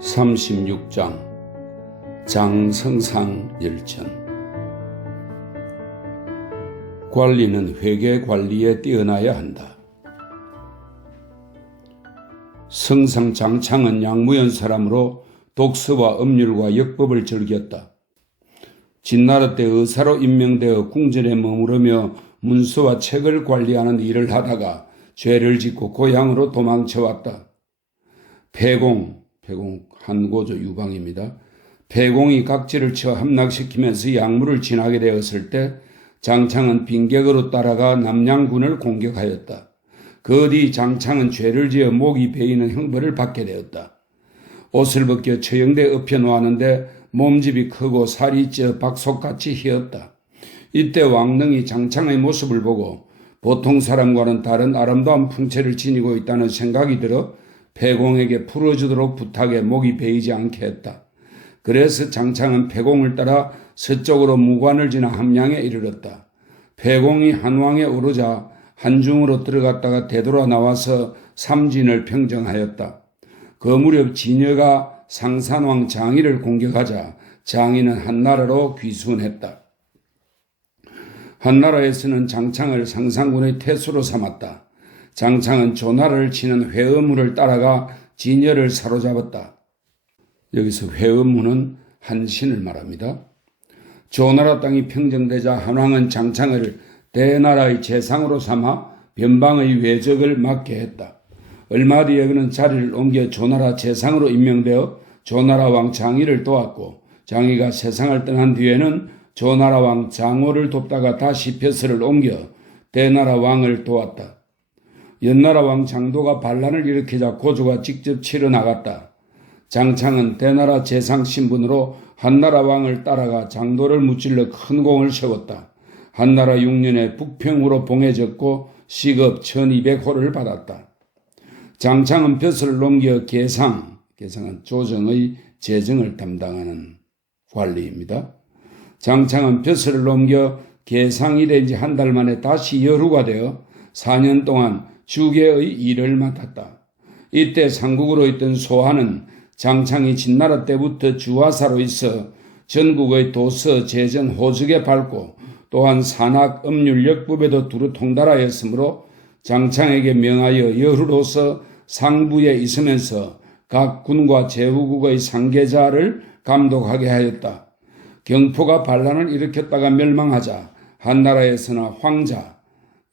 36장 장성상열전. 관리는 회계 관리에 뛰어나야 한다. 성상 장창은 양무현 사람으로 독서와 음률과 역법을 즐겼다. 진나라 때 의사로 임명되어 궁전에 머무르며 문서와 책을 관리하는 일을 하다가 죄를 짓고 고향으로 도망쳐왔다. 폐공 한고조 유방입니다. 폐공이 각지를 쳐 함락시키면서 약물을 진하게 되었을 때 장창은 빈객으로 따라가 남양군을 공격하였다. 그 뒤 장창은 죄를 지어 목이 베이는 형벌을 받게 되었다. 옷을 벗겨 처형대에 엎혀놓았는데 몸집이 크고 살이 쪄 박속같이 희었다. 이때 왕릉이 장창의 모습을 보고 보통 사람과는 다른 아름다운 풍채를 지니고 있다는 생각이 들어 폐공에게 풀어주도록 부탁해 목이 베이지 않게 했다. 그래서 장창은 폐공을 따라 서쪽으로 무관을 지나 함양에 이르렀다. 폐공이 한왕에 오르자 한중으로 들어갔다가 되돌아 나와서 삼진을 평정하였다. 그 무렵 진여가 상산왕 장의를 공격하자 장의는 한나라로 귀순했다. 한나라에서는 장창을 상상군의 태수로 삼았다. 장창은 조나라를 치는 회음무를 따라가 진여를 사로잡았다. 여기서 회음무는 한신을 말합니다. 조나라 땅이 평정되자 한왕은 장창을 대나라의 재상으로 삼아 변방의 외적을 맡게 했다. 얼마 뒤에 그는 자리를 옮겨 조나라 재상으로 임명되어 조나라 왕 장의를 도왔고, 장의가 세상을 떠난 뒤에는 조나라 왕 장호를 돕다가 다시 벼슬을 옮겨 대나라 왕을 도왔다. 연나라 왕 장도가 반란을 일으키자 고조가 직접 치러 나갔다. 장창은 대나라 재상 신분으로 한나라 왕을 따라가 장도를 무찔러 큰 공을 세웠다. 한나라 6년에 북평으로 봉해졌고 시급 1200호를 받았다. 장창은 벼슬을 넘겨 계상은 조정의 재정을 담당하는 관리입니다. 장창은 벼슬을 넘겨 계상이 된 지 한 달 만에 다시 여루가 되어 4년 동안 주계의 일을 맡았다. 이때 상국으로 있던 소하는 장창이 진나라 때부터 주하사로 있어 전국의 도서, 재정, 호적에 밟고 또한 산악, 음률, 역법에도 두루 통달하였으므로 장창에게 명하여 여루로서 상부에 있으면서 각 군과 제후국의 상계자를 감독하게 하였다. 경포가 반란을 일으켰다가 멸망하자 한나라에서는 황자,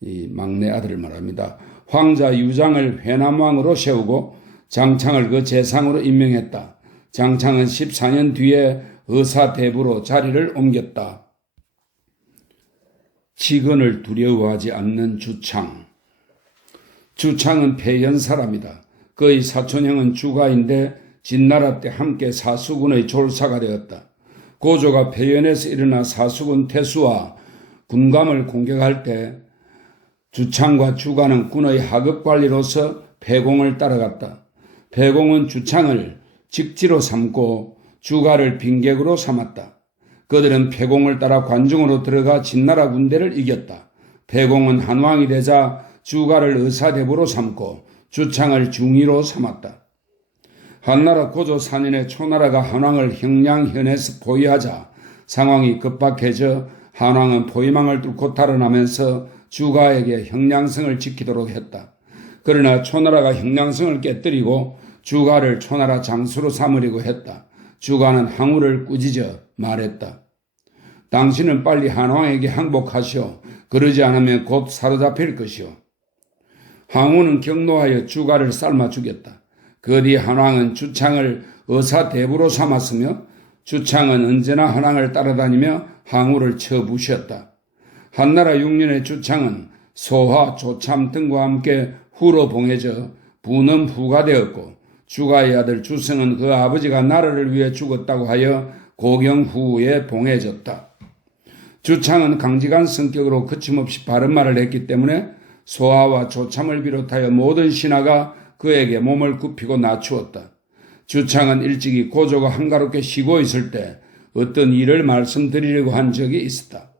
이 막내 아들을 말합니다. 황자 유장을 회남왕으로 세우고 장창을 그 재상으로 임명했다. 장창은 14년 뒤에 의사대부로 자리를 옮겼다. 직언을 두려워하지 않는 주창. 주창은 폐연 사람이다. 그의 사촌형은 주가인데 진나라 때 함께 사수군의 졸사가 되었다. 고조가 폐연에서 일어나 사수군 태수와 군감을 공격할 때 주창과 주가는 군의 하급관리로서 폐공을 따라갔다. 폐공은 주창을 직지로 삼고 주가를 빈객으로 삼았다. 그들은 폐공을 따라 관중으로 들어가 진나라 군대를 이겼다. 폐공은 한왕이 되자 주가를 의사대부로 삼고 주창을 중의로 삼았다. 한나라 고조 4년에 초나라가 한왕을 형량현에서 포위하자 상황이 급박해져 한왕은 포위망을 뚫고 달아나면서 주가에게 형량성을 지키도록 했다. 그러나 초나라가 형량성을 깨뜨리고 주가를 초나라 장수로 삼으려고 했다. 주가는 항우를 꾸짖어 말했다. 당신은 빨리 한왕에게 항복하시오. 그러지 않으면 곧 사로잡힐 것이오. 항우는 경노하여 주가를 삶아 죽였다. 그 뒤 한왕은 주창을 의사대부로 삼았으며 주창은 언제나 한왕을 따라다니며 항우를 쳐부셨다. 한나라 6년에 주창은 소하, 조참 등과 함께 후로 봉해져 부넘후가 되었고 주가의 아들 주성은 그 아버지가 나라를 위해 죽었다고 하여 고경후에 봉해졌다. 주창은 강직한 성격으로 거침없이 바른 말을 했기 때문에 소하와 조참을 비롯하여 모든 신하가 그에게 몸을 굽히고 낮추었다. 주창은 일찍이 고조가 한가롭게 쉬고 있을 때 어떤 일을 말씀드리려고 한 적이 있었다.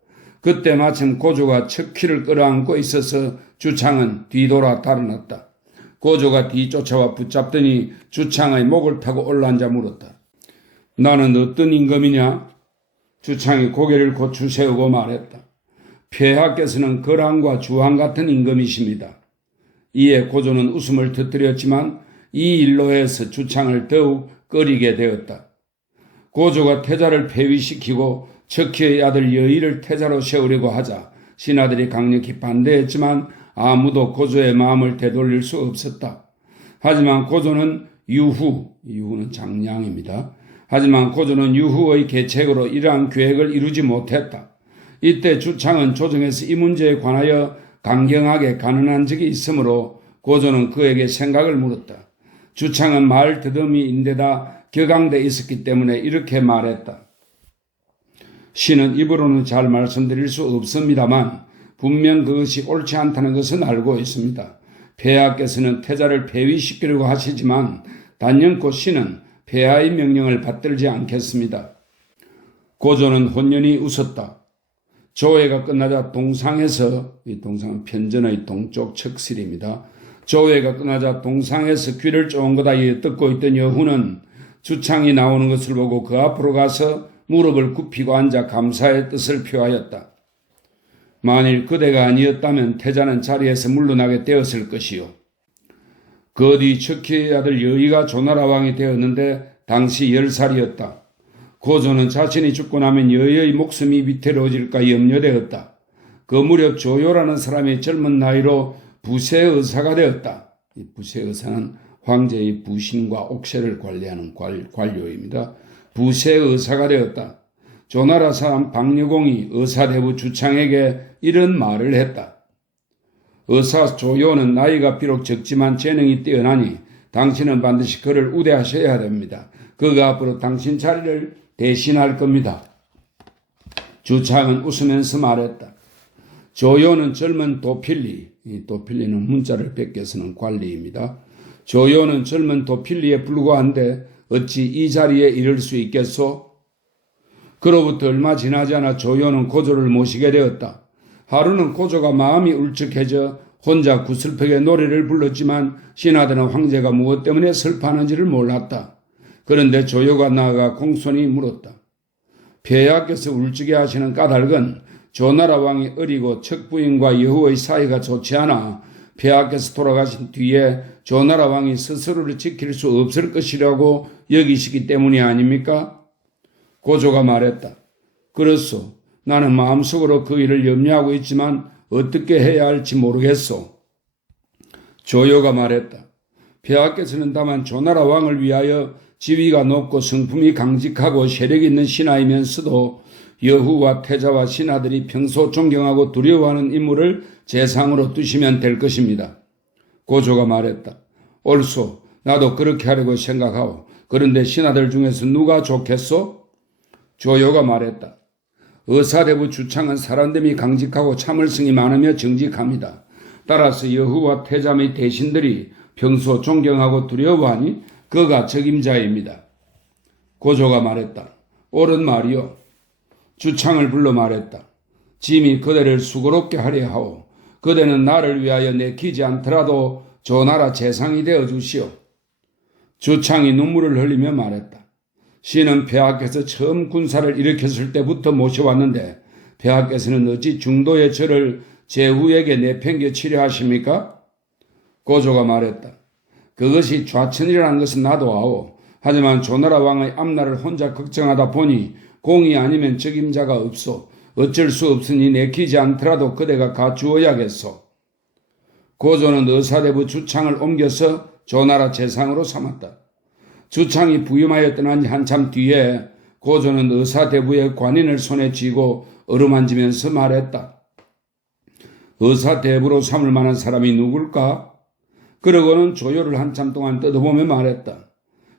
그때 마침 고조가 척키를 끌어안고 있어서 주창은 뒤돌아 달아났다. 고조가 뒤쫓아와 붙잡더니 주창의 목을 타고 올라앉아 물었다. 나는 어떤 임금이냐? 주창이 고개를 고추 세우고 말했다. 폐하께서는 거랑과 주왕 같은 임금이십니다. 이에 고조는 웃음을 터뜨렸지만 이 일로 해서 주창을 더욱 꺼리게 되었다. 고조가 태자를 폐위시키고 척희의 아들 여의를 태자로 세우려고 하자 신하들이 강력히 반대했지만 아무도 고조의 마음을 되돌릴 수 없었다. 하지만 고조는 유후는 장량입니다. 하지만 고조는 유후의 계책으로 이러한 계획을 이루지 못했다. 이때 주창은 조정에서 이 문제에 관하여 강경하게 간언한 적이 있으므로 고조는 그에게 생각을 물었다. 주창은 말 더듬이인데다 격앙돼 있었기 때문에 이렇게 말했다. 신은 입으로는 잘 말씀드릴 수 없습니다만 분명 그것이 옳지 않다는 것은 알고 있습니다. 폐하께서는 태자를 폐위시키려고 하시지만 단연코 신은 폐하의 명령을 받들지 않겠습니다. 고조는 혼연히 웃었다. 조회가 끝나자 동상에서, 이 동상은 편전의 동쪽 척실입니다. 조회가 끝나자 동상에서 귀를 쫑긋 듣고 있던 여후는 주창이 나오는 것을 보고 그 앞으로 가서 무릎을 굽히고 앉아 감사의 뜻을 표하였다. 만일 그대가 아니었다면 태자는 자리에서 물러나게 되었을 것이요. 그 뒤 척희의 아들 여의가 조나라 왕이 되었는데 당시 10살이었다. 고조는 자신이 죽고 나면 여의의 목숨이 위태로워질까 염려되었다. 그 무렵 조요라는 사람이 젊은 나이로 부세의사가 되었다. 이 부세의사는 황제의 부신과 옥새를 관리하는 관료입니다. 부세의사가 되었다. 조나라 사람 박여공이 의사대부 주창에게 이런 말을 했다. 의사 조요는 나이가 비록 적지만 재능이 뛰어나니 당신은 반드시 그를 우대하셔야 됩니다. 그가 앞으로 당신 자리를 대신할 겁니다. 주창은 웃으면서 말했다. 조요는 젊은 도필리, 이 도필리는 문자를 뺏겨 쓰는 관리입니다. 조요는 젊은 도필리에 불과한데 어찌 이 자리에 이를 수 있겠소? 그로부터 얼마 지나지 않아 조요는 고조를 모시게 되었다. 하루는 고조가 마음이 울적해져 혼자 구슬프게 노래를 불렀지만 신하들은 황제가 무엇 때문에 슬퍼하는지를 몰랐다. 그런데 조요가 나아가 공손히 물었다. 폐하께서 울적해 하시는 까닭은 조나라 왕이 어리고 척부인과 여후의 사이가 좋지 않아 폐하께서 돌아가신 뒤에 조나라 왕이 스스로를 지킬 수 없을 것이라고 여기시기 때문이 아닙니까? 고조가 말했다. 그렇소. 나는 마음속으로 그 일을 염려하고 있지만 어떻게 해야 할지 모르겠소. 조요가 말했다. 폐하께서는 다만 조나라 왕을 위하여 지위가 높고 성품이 강직하고 세력이 있는 신하이면서도 여후와 태자와 신하들이 평소 존경하고 두려워하는 인물을 재상으로 두시면 될 것입니다. 고조가 말했다. 옳소. 나도 그렇게 하려고 생각하오. 그런데 신하들 중에서 누가 좋겠소? 조요가 말했다. 의사대부 주창은 사람됨이 강직하고 참을성이 많으며 정직합니다. 따라서 여후와 태자 및 대신들이 평소 존경하고 두려워하니 그가 적임자입니다. 고조가 말했다. 옳은 말이요. 주창을 불러 말했다. 짐이 그대를 수고롭게 하려 하오. 그대는 나를 위하여 내키지 않더라도 조나라 재상이 되어 주시오. 주창이 눈물을 흘리며 말했다. 신은 폐하께서 처음 군사를 일으켰을 때부터 모셔왔는데 폐하께서는 어찌 중도의 저를 제후에게 내팽겨 치려 하십니까? 고조가 말했다. 그것이 좌천이라는 것은 나도 아오. 하지만 조나라 왕의 앞날을 혼자 걱정하다 보니 공이 아니면 적임자가 없소. 어쩔 수 없으니 내키지 않더라도 그대가 가주어야겠소. 고조는 의사대부 주창을 옮겨서 조나라 재상으로 삼았다. 주창이 부임하여 떠난 지 한참 뒤에 고조는 의사대부의 관인을 손에 쥐고 어루만지면서 말했다. 의사대부로 삼을 만한 사람이 누굴까? 그러고는 조요를 한참 동안 뜯어보며 말했다.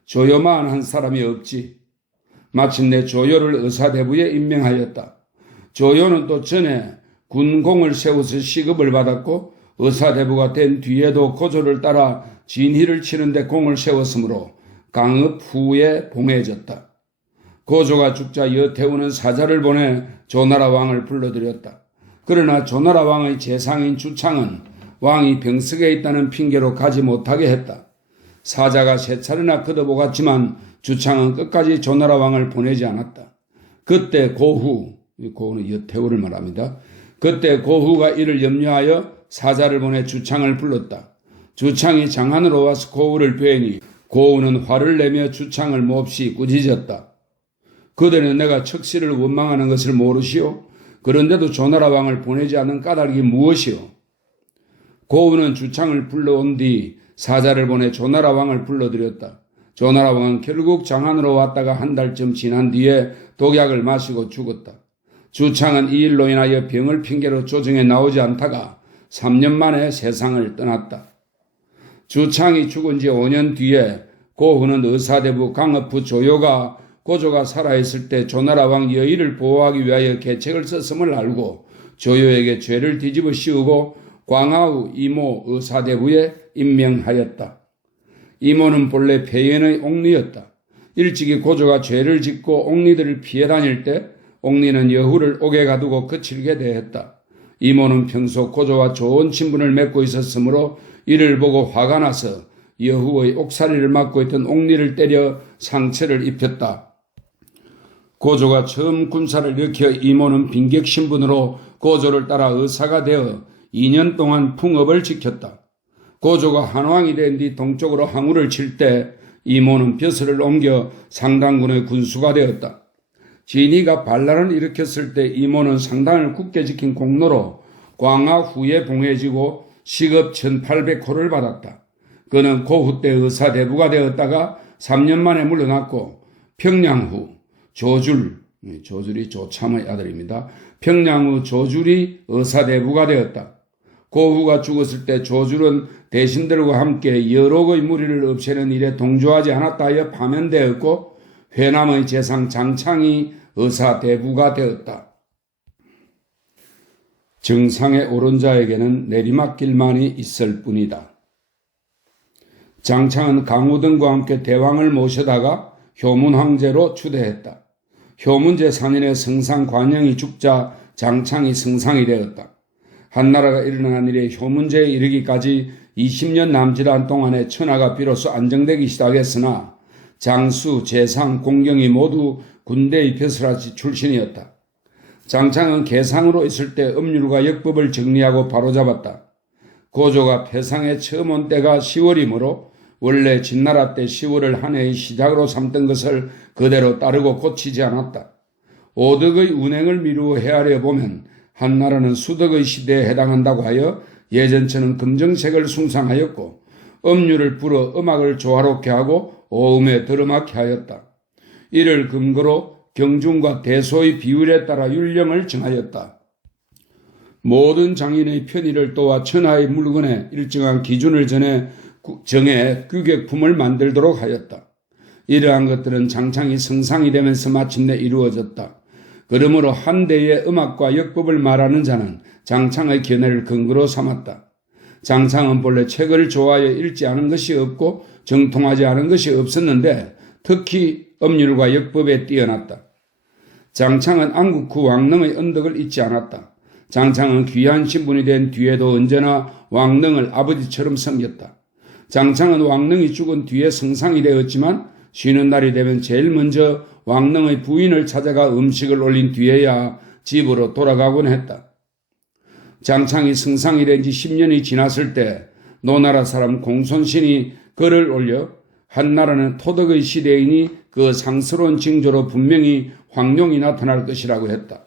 조요만 한 사람이 없지. 마침내 조요를 의사대부에 임명하였다. 조요는 또 전에 군공을 세워서 시급을 받았고 의사대부가 된 뒤에도 고조를 따라 진희를 치는데 공을 세웠으므로 강업 후에 봉해졌다. 고조가 죽자 여태우는 사자를 보내 조나라 왕을 불러들였다. 그러나 조나라 왕의 재상인 주창은 왕이 병석에 있다는 핑계로 가지 못하게 했다. 사자가 세 차례나 걷어보았지만 주창은 끝까지 조나라 왕을 보내지 않았다. 그때 고후는 여태후를 말합니다. 그때 고후가 이를 염려하여 사자를 보내 주창을 불렀다. 주창이 장안으로 와서 고후를 뵈니 고후는 화를 내며 주창을 몹시 꾸짖었다. 그대는 내가 척시를 원망하는 것을 모르시오? 그런데도 조나라 왕을 보내지 않는 까닭이 무엇이오? 고후는 주창을 불러온 뒤 사자를 보내 조나라 왕을 불러들였다. 조나라 왕은 결국 장안으로 왔다가 한 달쯤 지난 뒤에 독약을 마시고 죽었다. 주창은 이 일로 인하여 병을 핑계로 조정에 나오지 않다가 3년 만에 세상을 떠났다. 주창이 죽은 지 5년 뒤에 고후는 의사대부 강업부 조요가 고조가 살아있을 때 조나라 왕 여의를 보호하기 위하여 계책을 썼음을 알고 조요에게 죄를 뒤집어 씌우고 광하우 이모 의사대부에 임명하였다. 이모는 본래 폐연의 옥리였다. 일찍이 고조가 죄를 짓고 옥리들을 피해 다닐 때 옥리는 여후를 옥에 가두고 거칠게 대했다. 이모는 평소 고조와 좋은 친분을 맺고 있었으므로 이를 보고 화가 나서 여후의 옥살이를 맡고 있던 옥리를 때려 상처를 입혔다. 고조가 처음 군사를 일으켜 이모는 빈객 신분으로 고조를 따라 의사가 되어 2년 동안 풍업을 지켰다. 고조가 한왕이 된 뒤 동쪽으로 항우를 칠 때 이모는 벼슬을 옮겨 상당군의 군수가 되었다. 진이가 반란을 일으켰을 때 이모는 상당을 굳게 지킨 공로로 광하 후에 봉해지고 시급 1800호를 받았다. 그는 고후 때 의사대부가 되었다가 3년 만에 물러났고 평양 후 조줄이 조참의 아들입니다. 평양 후 조줄이 의사대부가 되었다. 고후가 죽었을 때 조줄은 대신들과 함께 여록의 무리를 없애는 일에 동조하지 않았다 하여 파면되었고 회남의 재상 장창이 의사대부가 되었다. 정상에 오른 자에게는 내리막길만이 있을 뿐이다. 장창은 강우 등과 함께 대왕을 모셔다가 효문 황제로 추대했다. 효문제 4년에 성상 관영이 죽자 장창이 성상이 되었다. 한나라가 일어난 일에 효문제에 이르기까지 20년 남짓한 동안에 천하가 비로소 안정되기 시작했으나 장수, 재상, 공경이 모두 군대의 벼슬아치 출신이었다. 장창은 개상으로 있을 때 음률과 역법을 정리하고 바로잡았다. 고조가 패상에 처음 온 때가 10월이므로 원래 진나라 때 10월을 한 해의 시작으로 삼던 것을 그대로 따르고 고치지 않았다. 오덕의 운행을 미루어 헤아려 보면 한나라는 수덕의 시대에 해당한다고 하여 예전처럼 금정색을 숭상하였고 음률을 불어 음악을 조화롭게 하고 오음에 들어맞게 하였다. 이를 근거로 경중과 대소의 비율에 따라 율령을 정하였다. 모든 장인의 편의를 도와 천하의 물건에 일정한 기준을 정해 규격품을 만들도록 하였다. 이러한 것들은 장창이 성상이 되면서 마침내 이루어졌다. 그러므로 한 대의 음악과 역법을 말하는 자는 장창의 견해를 근거로 삼았다. 장창은 본래 책을 좋아하여 읽지 않은 것이 없고 정통하지 않은 것이 없었는데 특히 음률과 역법에 뛰어났다. 장창은 안국후 왕릉의 언덕을 잊지 않았다. 장창은 귀한 신분이 된 뒤에도 언제나 왕릉을 아버지처럼 섬겼다. 장창은 왕릉이 죽은 뒤에 성상이 되었지만 쉬는 날이 되면 제일 먼저 왕릉의 부인을 찾아가 음식을 올린 뒤에야 집으로 돌아가곤 했다. 장창이 성상이 된 지 10년이 지났을 때 노나라 사람 공손신이 글을 올려 한나라는 토덕의 시대이니 그 상스러운 징조로 분명히 황룡이 나타날 것이라고 했다.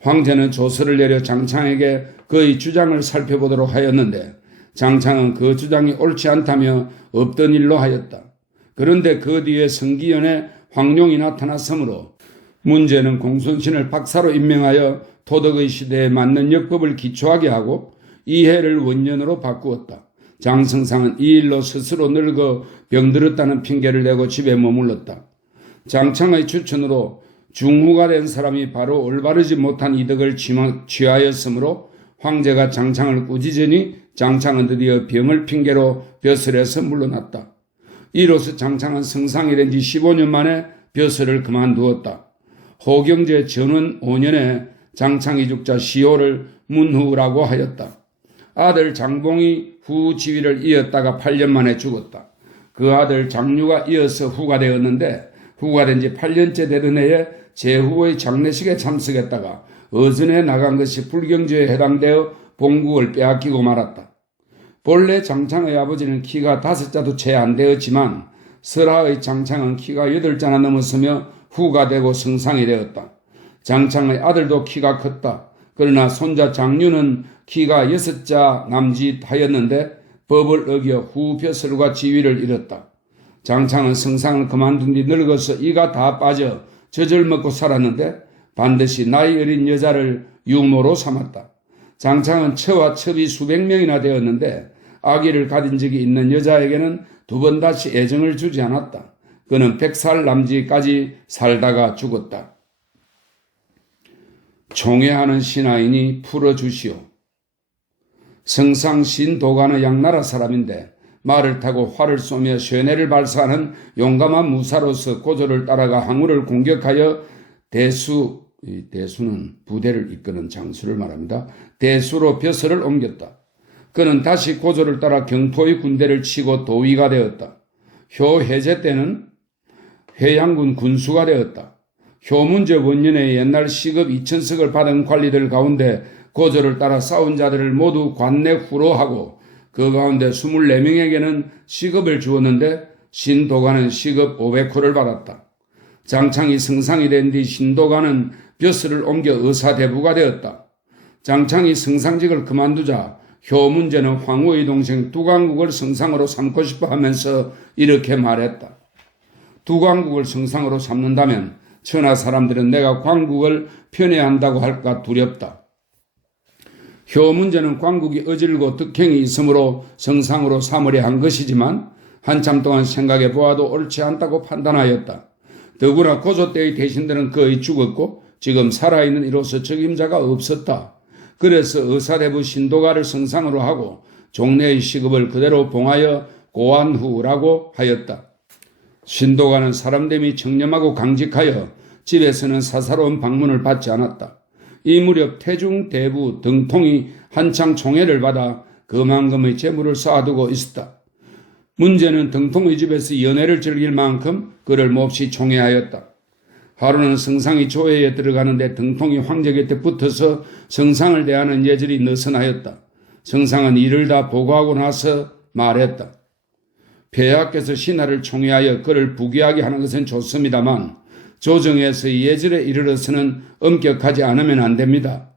황제는 조서를 내려 장창에게 그의 주장을 살펴보도록 하였는데 장창은 그 주장이 옳지 않다며 없던 일로 하였다. 그런데 그 뒤에 성기연에 황룡이 나타났으므로 문제는 공손신을 박사로 임명하여 토덕의 시대에 맞는 역법을 기초하게 하고 이해를 원년으로 바꾸었다. 장성상은 이 일로 스스로 늙어 병들었다는 핑계를 대고 집에 머물렀다. 장창의 추천으로 중후가 된 사람이 바로 올바르지 못한 이득을 취하였으므로 황제가 장창을 꾸짖으니 장창은 드디어 병을 핑계로 벼슬에서 물러났다. 이로써 장창은 성상이 된 지 15년 만에 벼슬을 그만두었다. 호경제 전원 5년에 장창이 죽자 시호를 문후라고 하였다. 아들 장봉이 후 지위를 이었다가 8년 만에 죽었다. 그 아들 장류가 이어서 후가 되었는데 후가 된 지 8년째 되던 해에 제후의 장례식에 참석했다가 어선에 나간 것이 불경죄에 해당되어 본국을 빼앗기고 말았다. 본래 장창의 아버지는 키가 5자도 채 안 되었지만 설하의 장창은 키가 8자나 넘었으며 후가 되고 성상이 되었다. 장창의 아들도 키가 컸다. 그러나 손자 장류는 키가 6자 남짓하였는데 법을 어겨 후 벼슬과 지위를 잃었다. 장창은 성상을 그만둔 뒤 늙어서 이가 다 빠져 젖을 먹고 살았는데 반드시 나이 어린 여자를 유모로 삼았다. 장창은 처와 첩이 수백 명이나 되었는데 아기를 가진 적이 있는 여자에게는 2번 다시 애정을 주지 않았다. 그는 100살 남짓까지 살다가 죽었다. 총애하는 신하인이 풀어주시오. 성상 신도관의 양나라 사람인데 말을 타고 활을 쏘며 쇠뇌를 발사하는 용감한 무사로서 고조를 따라가 항우를 공격하여 대수는 부대를 이끄는 장수를 말합니다. 대수로 벼슬을 옮겼다. 그는 다시 고조를 따라 경포의 군대를 치고 도위가 되었다. 효해제 때는 회양군 군수가 되었다. 효문제 원년에 옛날 시급 2,000석을 받은 관리들 가운데 고조를 따라 싸운 자들을 모두 관내 후로 하고 그 가운데 24명에게는 시급을 주었는데 신도관은 시급 500호를 받았다. 장창이 성상이 된 뒤 신도관은 벼슬을 옮겨 의사대부가 되었다. 장창이 성상직을 그만두자 효문제는 황후의 동생 두광국을 성상으로 삼고 싶어 하면서 이렇게 말했다. 두광국을 성상으로 삼는다면 천하 사람들은 내가 광국을 편애한다고 할까 두렵다. 효문제는 광국이 어질고 득행이 있으므로 성상으로 삼으려 한 것이지만 한참 동안 생각해 보아도 옳지 않다고 판단하였다. 더구나 고조 때의 대신들은 거의 죽었고 지금 살아있는 이로서 적임자가 없었다. 그래서 의사대부 신도가를 성상으로 하고 종래의 시급을 그대로 봉하여 고안후라고 하였다. 신도가는 사람됨이 청렴하고 강직하여 집에서는 사사로운 방문을 받지 않았다. 이 무렵 태중 대부 등통이 한창 총애를 받아 그만큼의 재물을 쌓아두고 있었다. 문제는 등통의 집에서 연애를 즐길 만큼 그를 몹시 총애하였다. 하루는 성상이 조회에 들어가는데 등통이 황제 곁에 붙어서 성상을 대하는 예절이 느슨하였다. 성상은 이를 다 보고하고 나서 말했다. 폐하께서 신하를 총애하여 그를 부귀하게 하는 것은 좋습니다만 조정에서의 예절에 이르러서는 엄격하지 않으면 안 됩니다.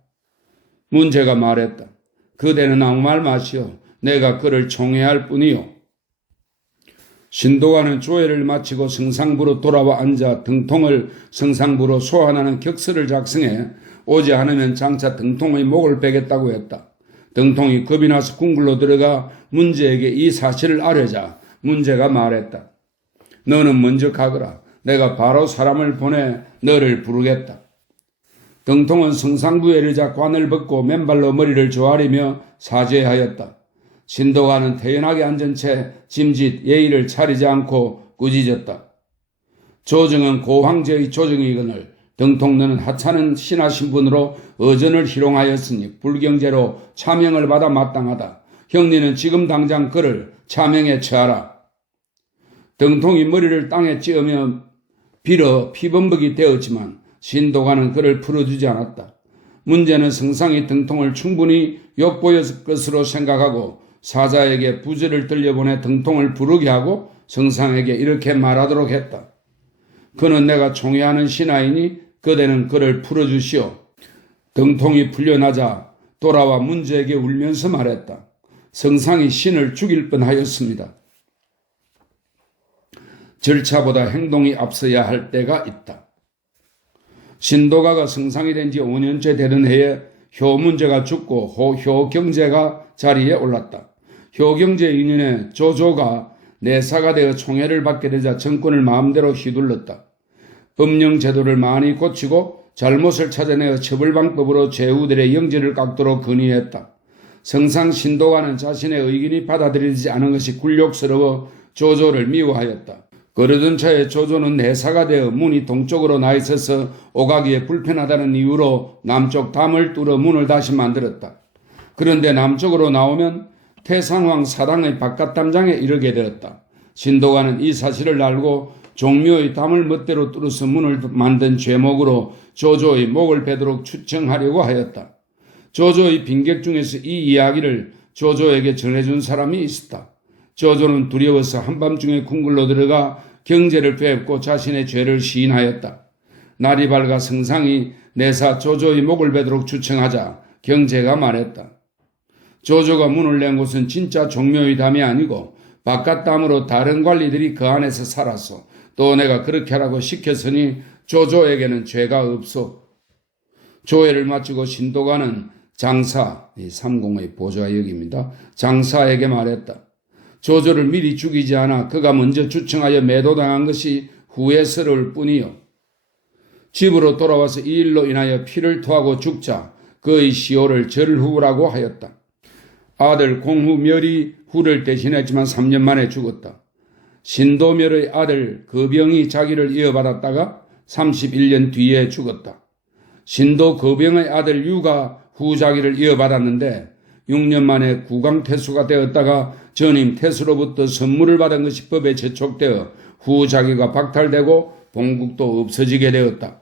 문제가 말했다. 그대는 아무 말 마시오. 내가 그를 총애할 뿐이요. 신도관은 조회를 마치고 성상부로 돌아와 앉아 등통을 성상부로 소환하는 격서를 작성해 오지 않으면 장차 등통의 목을 베겠다고 했다. 등통이 겁이 나서 궁굴로 들어가 문제에게 이 사실을 아뢰자 문제가 말했다. 너는 먼저 가거라. 내가 바로 사람을 보내 너를 부르겠다. 등통은 성상부에 이르자 관을 벗고 맨발로 머리를 조아리며 사죄하였다. 신도관은 태연하게 앉은 채 짐짓 예의를 차리지 않고 꾸짖었다. 조정은 고황제의 조정이거늘 등통 너는 하찮은 신하 신분으로 어전을 희롱하였으니 불경제로 차명을 받아 마땅하다. 형님은 지금 당장 그를 차명에 처하라. 등통이 머리를 땅에 찧으며 빌어 피범벅이 되었지만 신도관은 그를 풀어주지 않았다. 문제는 성상이 등통을 충분히 욕보였을 것으로 생각하고 사자에게 부제를 들려보내 등통을 부르게 하고 성상에게 이렇게 말하도록 했다. 그는 내가 총애하는 신하이니 그대는 그를 풀어주시오. 등통이 풀려나자 돌아와 문제에게 울면서 말했다. 성상이 신을 죽일 뻔하였습니다. 절차보다 행동이 앞서야 할 때가 있다. 신도가가 성상이 된 지 5년째 되던 해에 효문제가 죽고 효경제가 자리에 올랐다. 효경제 2년에 조조가 내사가 되어 총애를 받게 되자 정권을 마음대로 휘둘렀다. 법령 제도를 많이 고치고 잘못을 찾아내어 처벌방법으로 제후들의 영제를 깎도록 건의했다. 성상 신도가는 자신의 의견이 받아들이지 않은 것이 굴욕스러워 조조를 미워하였다. 그러던 차에 조조는 내사가 되어 문이 동쪽으로 나 있어서 오가기에 불편하다는 이유로 남쪽 담을 뚫어 문을 다시 만들었다. 그런데 남쪽으로 나오면 태산왕 사당의 바깥담장에 이르게 되었다. 신도가는 이 사실을 알고 종묘의 담을 멋대로 뚫어서 문을 만든 죄목으로 조조의 목을 베도록 추청하려고 하였다. 조조의 빈객 중에서 이 이야기를 조조에게 전해준 사람이 있었다. 조조는 두려워서 한밤중에 궁궐로 들어가 경제를 베었고 자신의 죄를 시인하였다. 날이 밝아 성상이 내사 조조의 목을 베도록 추청하자 경제가 말했다. 조조가 문을 낸 곳은 진짜 종묘의 담이 아니고 바깥 담으로 다른 관리들이 그 안에서 살았소. 또 내가 그렇게 하라고 시켰으니 조조에게는 죄가 없소. 조회를 마치고 신도가는 장사, 이 삼공의 보좌역입니다. 장사에게 말했다. 조조를 미리 죽이지 않아 그가 먼저 추청하여 매도당한 것이 후회스러울 뿐이요. 집으로 돌아와서 이 일로 인하여 피를 토하고 죽자 그의 시호를 절후라고 하였다. 아들 공후멸이 후를 대신했지만 3년 만에 죽었다. 신도멸의 아들 거병이 자기를 이어받았다가 31년 뒤에 죽었다. 신도 거병의 아들 유가 후 자기를 이어받았는데 6년 만에 구강태수가 되었다가 전임 태수로부터 선물을 받은 것이 법에 제촉되어 후 자기가 박탈되고 본국도 없어지게 되었다.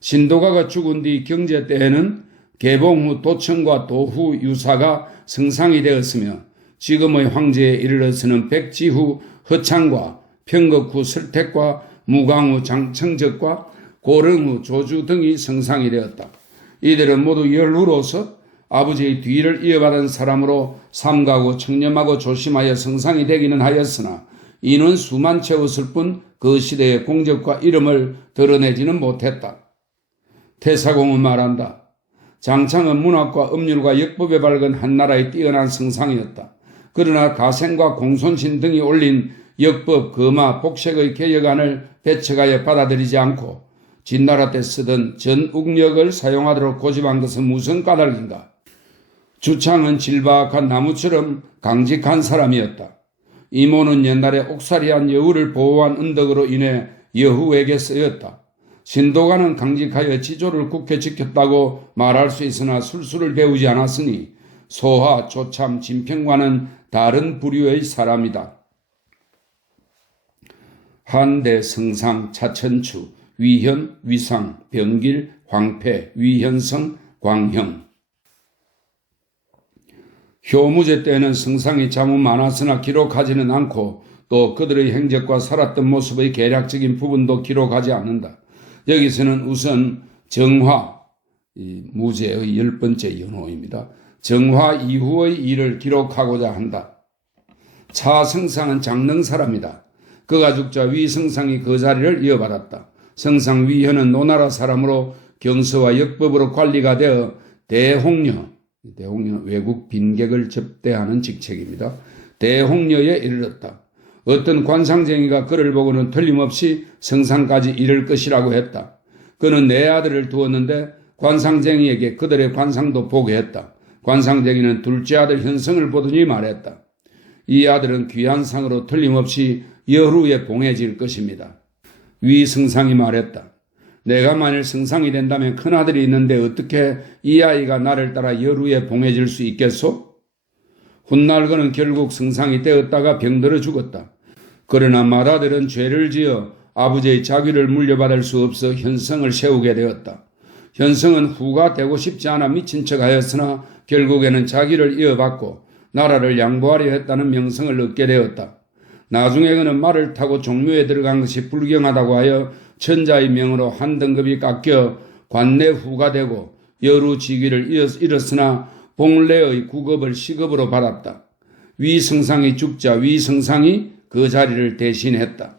신도가가 죽은 뒤 경제 때에는 개봉 후 도청과 도후 유사가 성상이 되었으며 지금의 황제에 이르러서는 백지 후 허창과 평극 후 설택과 무강 후 장청적과 고릉 후 조주 등이 성상이 되었다. 이들은 모두 열후로서 아버지의 뒤를 이어받은 사람으로 삼가고 청렴하고 조심하여 성상이 되기는 하였으나 이는 수만 채웠을 뿐 그 시대의 공적과 이름을 드러내지는 못했다. 태사공은 말한다. 장창은 문학과 음률과 역법에 밝은 한나라의 뛰어난 성상이었다. 그러나 가생과 공손신 등이 올린 역법, 거마, 복색의 개혁안을 배척하여 받아들이지 않고 진나라 때 쓰던 전욱력을 사용하도록 고집한 것은 무슨 까닭인가? 주창은 질박한 나무처럼 강직한 사람이었다. 이모는 옛날에 옥살이한 여우를 보호한 은덕으로 인해 여후에게 쓰였다. 신도가는 강직하여 지조를 굳게 지켰다고 말할 수 있으나 술수를 배우지 않았으니 소하, 조참, 진평과는 다른 부류의 사람이다. 한대, 성상, 차천추, 위현, 위상, 병길, 황폐, 위현성, 광형. 효무제 때에는 성상이 참 많았으나 기록하지는 않고 또 그들의 행적과 살았던 모습의 계략적인 부분도 기록하지 않는다. 여기서는 우선 정화, 무제의 10번째 연호입니다. 정화 이후의 일을 기록하고자 한다. 차성상은 장릉 사람이다. 그가 죽자 위성상이 그 자리를 이어받았다. 성상 위현은 노나라 사람으로 경서와 역법으로 관리가 되어 대홍려, 대홍려는 외국 빈객을 접대하는 직책입니다. 대홍려에 이르렀다. 어떤 관상쟁이가 그를 보고는 틀림없이 성상까지 이를 것이라고 했다. 그는 네 아들을 두었는데 관상쟁이에게 그들의 관상도 보게 했다. 관상쟁이는 둘째 아들 현성을 보더니 말했다. 이 아들은 귀한 상으로 틀림없이 여후에 봉해질 것입니다. 위 성상이 말했다. 내가 만일 성상이 된다면 큰아들이 있는데 어떻게 이 아이가 나를 따라 여후에 봉해질 수 있겠소? 훗날 그는 결국 성상이 되었다가 병들어 죽었다. 그러나 맏아들은 죄를 지어 아버지의 자귀를 물려받을 수 없어 현성을 세우게 되었다. 현성은 후가 되고 싶지 않아 미친 척하였으나 결국에는 자기를 이어받고 나라를 양보하려 했다는 명성을 얻게 되었다. 나중에 그는 말을 타고 종묘에 들어간 것이 불경하다고 하여 천자의 명으로 한 등급이 깎여 관내 후가 되고 여루 직위를 잃었으나 봉래의 구급을 시급으로 받았다. 위성상이 죽자 위성상이 그 자리를 대신했다.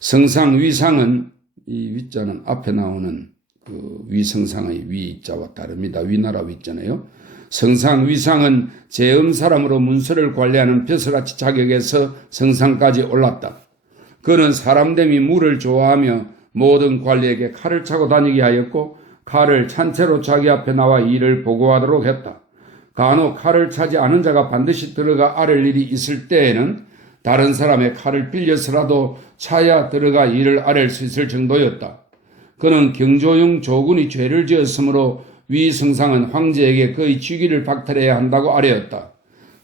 성상 위상은 이 위자는 앞에 나오는 그 위성상의 위자와 다릅니다. 위나라 위자네요. 성상 위상은 제음 사람으로 문서를 관리하는 벼슬아치 자격에서 성상까지 올랐다. 그는 사람됨이 물을 좋아하며 모든 관리에게 칼을 차고 다니게 하였고 칼을 찬 채로 자기 앞에 나와 일을 보고하도록 했다. 간혹 칼을 차지 않은 자가 반드시 들어가 앓을 일이 있을 때에는 다른 사람의 칼을 빌려서라도 차야 들어가 일을 앓을 수 있을 정도였다. 그는 경조용 조군이 죄를 지었으므로 위성상은 황제에게 그의 직위를 박탈해야 한다고 아뢰었다.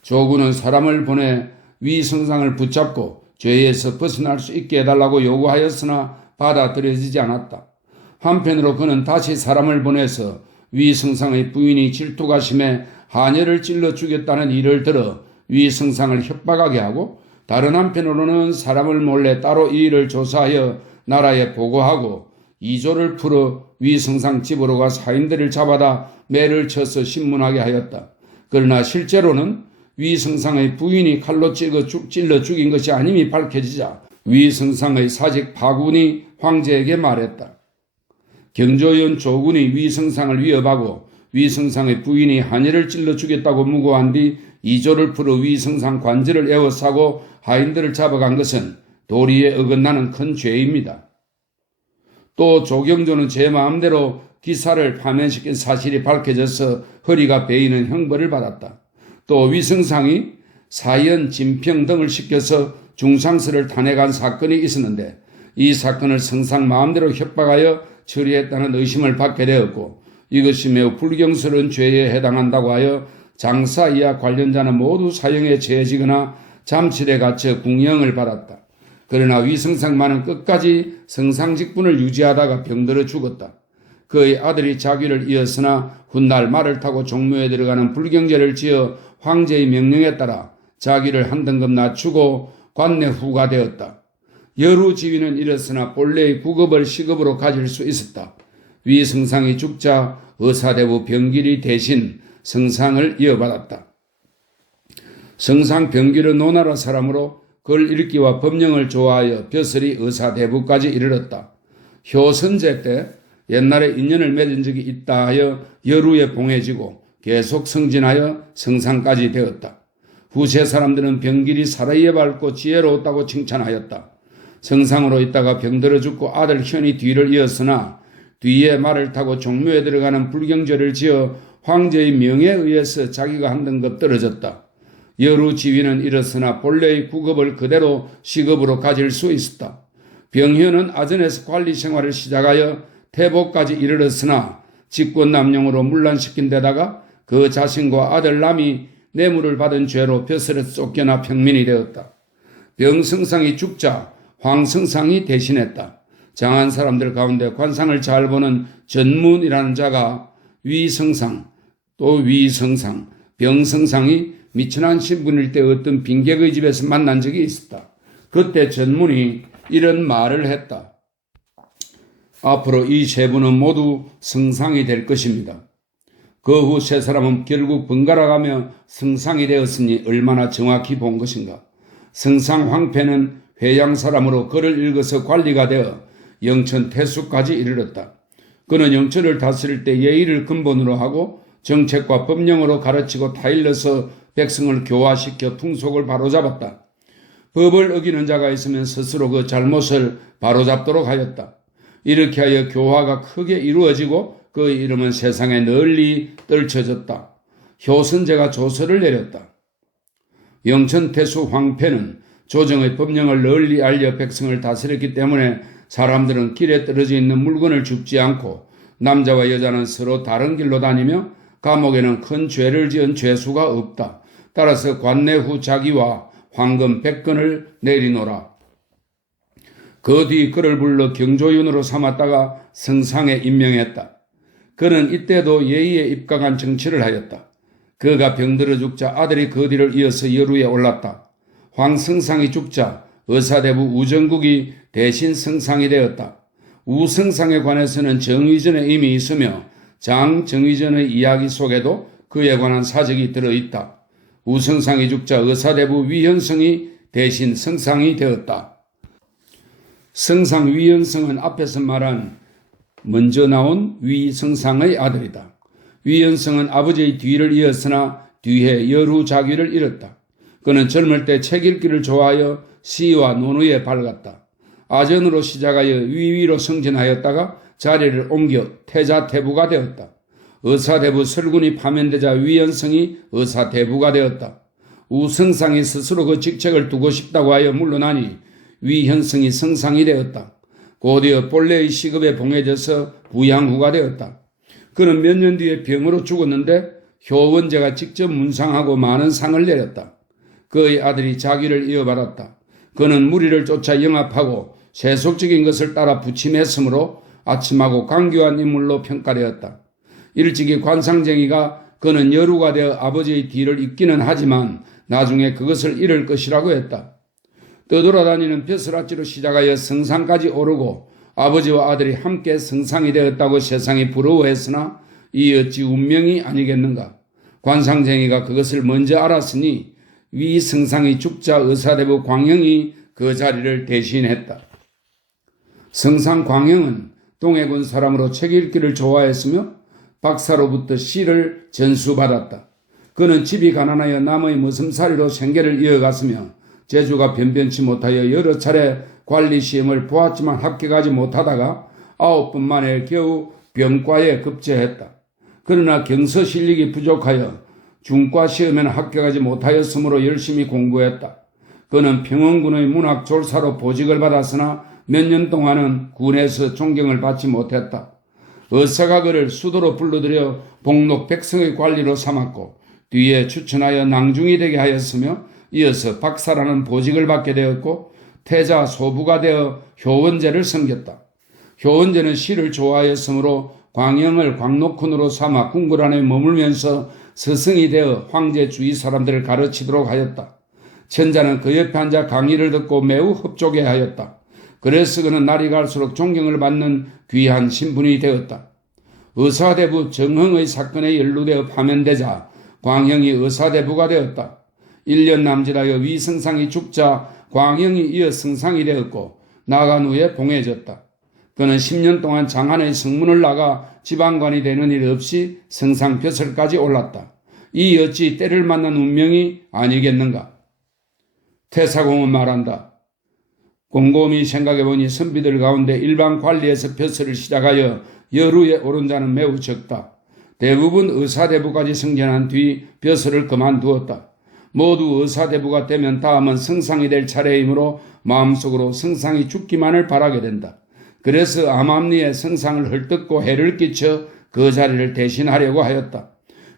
조군은 사람을 보내 위성상을 붙잡고 죄에서 벗어날 수 있게 해달라고 요구하였으나 받아들여지지 않았다. 한편으로 그는 다시 사람을 보내서 위성상의 부인이 질투가 심해 하녀를 찔러 죽였다는 일을 들어 위성상을 협박하게 하고, 다른 한편으로는 사람을 몰래 따로 이 일을 조사하여 나라에 보고하고 이조를 풀어 위성상 집으로 가 사인들을 잡아다 매를 쳐서 신문하게 하였다. 그러나 실제로는 위성상의 부인이 칼로 찔러 죽인 것이 아님이 밝혀지자 위성상의 사직 파군이 황제에게 말했다. 경조연 조군이 위성상을 위협하고 위성상의 부인이 하녀를 찔러 죽였다고 무고한 뒤 이조를 풀어 위성상 관절을 에워싸고 하인들을 잡아간 것은 도리에 어긋나는 큰 죄입니다. 또 조경조는 제 마음대로 기사를 파면시킨 사실이 밝혀져서 허리가 베이는 형벌을 받았다. 또 위성상이 사연, 진평 등을 시켜서 중상스를 탄핵한 사건이 있었는데 이 사건을 성상 마음대로 협박하여 처리했다는 의심을 받게 되었고, 이것이 매우 불경스러운 죄에 해당한다고 하여 장사 이하 관련자는 모두 사형에 처해지거나 잠실에 갇혀 궁형을 받았다. 그러나 위성상만은 끝까지 성상직분을 유지하다가 병들어 죽었다. 그의 아들이 자기를 이었으나 훗날 말을 타고 종묘에 들어가는 불경제를 지어 황제의 명령에 따라 자기를 한 등급 낮추고 관내후가 되었다. 여루 지위는 이렇으나 본래의 구급을 시급으로 가질 수 있었다. 위성상이 죽자 의사대부 병길이 대신 성상을 이어받았다. 성상 병길은 노나라 사람으로 글 읽기와 법령을 좋아하여 벼슬이 의사대부까지 이르렀다. 효선제 때 옛날에 인연을 맺은 적이 있다 하여 여루에 봉해지고 계속 승진하여 성상까지 되었다. 후세 사람들은 병길이 사라이에 밝고 지혜로웠다고 칭찬하였다. 성상으로 있다가 병들어 죽고 아들 현이 뒤를 이었으나 뒤에 말을 타고 종묘에 들어가는 불경죄를 지어 황제의 명에 의해서 자기가 한 등급 떨어졌다. 여루 지위는 이렇으나 본래의 구급을 그대로 시급으로 가질 수 있었다. 병현은 아전에서 관리 생활을 시작하여 태복까지 이르렀으나 직권남용으로 문란시킨 데다가 그 자신과 아들 남이 뇌물을 받은 죄로 벼슬에서 쫓겨나 평민이 되었다. 병성상이 죽자 황성상이 대신했다. 장한 사람들 가운데 관상을 잘 보는 전문이라는 자가 위성상, 또 위성상, 병성상이 미천한 신분일 때 어떤 빈객의 집에서 만난 적이 있었다. 그때 전문이 이런 말을 했다. 앞으로 이 세 분은 모두 성상이 될 것입니다. 그 후 세 사람은 결국 번갈아가며 성상이 되었으니 얼마나 정확히 본 것인가. 성상 황폐는 회양 사람으로 글을 읽어서 관리가 되어 영천 태수까지 이르렀다. 그는 영천을 다스릴 때 예의를 근본으로 하고 정책과 법령으로 가르치고 타일러서 백성을 교화시켜 풍속을 바로잡았다. 법을 어기는 자가 있으면 스스로 그 잘못을 바로잡도록 하였다. 이렇게 하여 교화가 크게 이루어지고 그 이름은 세상에 널리 떨쳐졌다. 효선제가 조서를 내렸다. 영천태수 황폐는 조정의 법령을 널리 알려 백성을 다스렸기 때문에 사람들은 길에 떨어져 있는 물건을 줍지 않고 남자와 여자는 서로 다른 길로 다니며 감옥에는 큰 죄를 지은 죄수가 없다. 따라서 관내후 자기와 황금 100건을 내리노라. 그 뒤 그를 불러 경조윤으로 삼았다가 성상에 임명했다. 그는 이때도 예의에 입각한 정치를 하였다. 그가 병들어 죽자 아들이 그 뒤를 이어서 여루에 올랐다. 황성상이 죽자 의사대부 우정국이 대신 성상이 되었다. 우성상에 관해서는 정의전에 이미 있으며 장정의전의 이야기 속에도 그에 관한 사적이 들어있다. 우성상이 죽자 의사대부 위현성이 대신 성상이 되었다. 성상 위현성은 앞에서 말한 먼저 나온 위성상의 아들이다. 위현성은 아버지의 뒤를 이었으나 뒤에 여루 자귀를 잃었다. 그는 젊을 때 책 읽기를 좋아하여 시와 논의에 밝았다. 아전으로 시작하여 위위로 승진하였다가 자리를 옮겨 태자태부가 되었다. 의사대부 설군이 파면되자 위현성이 의사대부가 되었다. 우성상이 스스로 그 직책을 두고 싶다고 하여 물러나니 위현성이 성상이 되었다. 곧이어 본래의 시급에 봉해져서 부양후가 되었다. 그는 몇 년 뒤에 병으로 죽었는데 효원제가 직접 문상하고 많은 상을 내렸다. 그의 아들이 자기를 이어받았다. 그는 무리를 쫓아 영합하고 세속적인 것을 따라 부침했으므로 아침하고 강교한 인물로 평가되었다. 일찍이 관상쟁이가 그는 여루가 되어 아버지의 뒤를 잇기는 하지만 나중에 그것을 잃을 것이라고 했다. 떠돌아다니는 벼슬아치로 시작하여 성상까지 오르고 아버지와 아들이 함께 성상이 되었다고 세상이 부러워했으나 이 어찌 운명이 아니겠는가. 관상쟁이가 그것을 먼저 알았으니 위 성상이 죽자 의사대부 광형이 그 자리를 대신했다. 성상 광형은 동해군 사람으로 책 읽기를 좋아했으며 박사로부터 시를 전수받았다. 그는 집이 가난하여 남의 머슴살이로 생계를 이어갔으며 재주가 변변치 못하여 여러 차례 관리시험을 보았지만 합격하지 못하다가 9번 만에 겨우 병과에 급제했다. 그러나 경서 실력이 부족하여 중과 시험에는 합격하지 못하였으므로 열심히 공부했다. 그는 평원군의 문학 졸사로 보직을 받았으나 몇 년 동안은 군에서 존경을 받지 못했다. 의사가 그를 수도로 불러들여 복록 백성의 관리로 삼았고 뒤에 추천하여 낭중이 되게 하였으며 이어서 박사라는 보직을 받게 되었고 태자 소부가 되어 효원제를 섬겼다. 효원제는 시를 좋아하였으므로 광영을 광록군으로 삼아 궁궐 안에 머물면서 스승이 되어 황제 주위 사람들을 가르치도록 하였다. 천자는 그 옆에 앉아 강의를 듣고 매우 흡족해 하였다. 그래서 그는 날이 갈수록 존경을 받는 귀한 신분이 되었다. 의사대부 정흥의 사건에 연루되어 파면되자 광형이 의사대부가 되었다. 1년 남짓하여 위성상이 죽자 광형이 이어 성상이 되었고 나간 후에 봉해졌다. 그는 10년 동안 장안의 성문을 나가 지방관이 되는 일 없이 성상 벼슬까지 올랐다. 이 어찌 때를 만난 운명이 아니겠는가. 태사공은 말한다. 곰곰이 생각해보니 선비들 가운데 일반 관리에서 벼슬을 시작하여 여루에 오른 자는 매우 적다. 대부분 의사대부까지 승진한 뒤 벼슬을 그만두었다. 모두 의사대부가 되면 다음은 성상이 될 차례이므로 마음속으로 성상이 죽기만을 바라게 된다. 그래서 암암리에 성상을 헐뜯고 해를 끼쳐 그 자리를 대신하려고 하였다.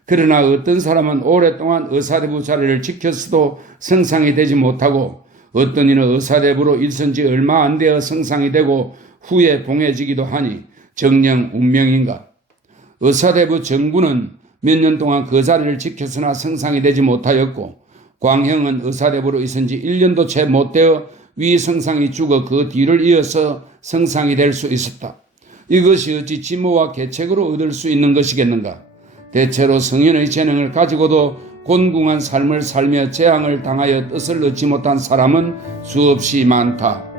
그러나 어떤 사람은 오랫동안 의사대부 자리를 지켰어도 성상이 되지 못하고 어떤 이는 의사대부로 일선 지 얼마 안 되어 성상이 되고 후에 봉해지기도 하니 정녕 운명인가. 의사대부 정부는 몇 년 동안 그 자리를 지켰으나 성상이 되지 못하였고 광형은 의사대부로 있은 지 1년도 채 못되어 위 성상이 죽어 그 뒤를 이어서 성상이 될 수 있었다. 이것이 어찌 지모와 계책으로 얻을 수 있는 것이겠는가. 대체로 성인의 재능을 가지고도 곤궁한 삶을 살며 재앙을 당하여 뜻을 얻지 못한 사람은 수없이 많다.